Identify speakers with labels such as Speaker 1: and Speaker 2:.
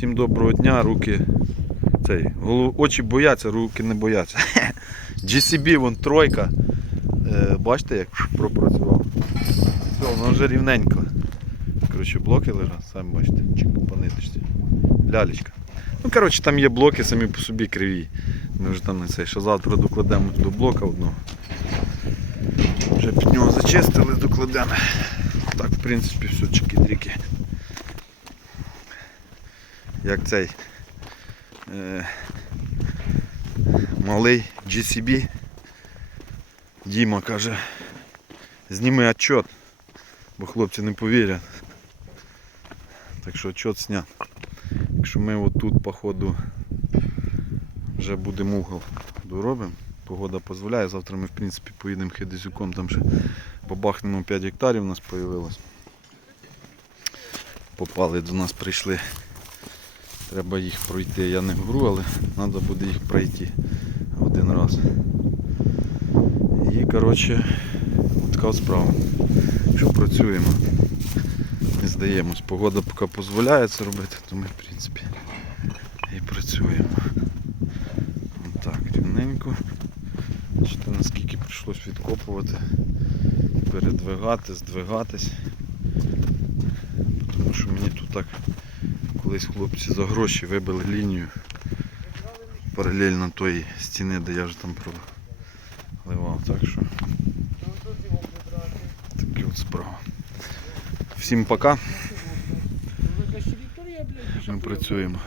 Speaker 1: Всім доброго дня, руки. Цей, очі бояться, руки не бояться. GCB вон тройка. Е, бачите, як пропрацював. Все, воно вже рівненько. Коротше, блоки лежать, самі бачите, по ниточці. Лялечка. Ну, коротше, там є блоки самі по собі криві. Ми вже там не цей, що завтра докладемо до блока одного. Вже під нього зачистили, докладемо. Так, в принципі, все, чики-дріки. Як цей е, малий GCB. Діма каже, зніми отчет, бо хлопці не повірять. Так що отчет снят. Якщо ми отут, походу, вже будемо угол доробимо. Погода дозволяє, завтра ми в принципі поїдемо хидизюком, там ще побахнемо 5 гектарів у нас з'явилось. Попали до нас, прийшли. Треба їх пройти. Я не говорю, але треба буде їх пройти один раз. І коротше, така справа. Що працюємо. Не здаємось. Погода поки дозволяє це робити, то ми в принципі і працюємо. Так, рівненько. Бачите, наскільки прийшлось відкопувати, передвигати, здвигатись. Тому що мені тут так колись хлопці за гроші вибили лінію паралельно тої стіни, де я вже там проливав. Так що такі от справа. Всім пока. Ми працюємо.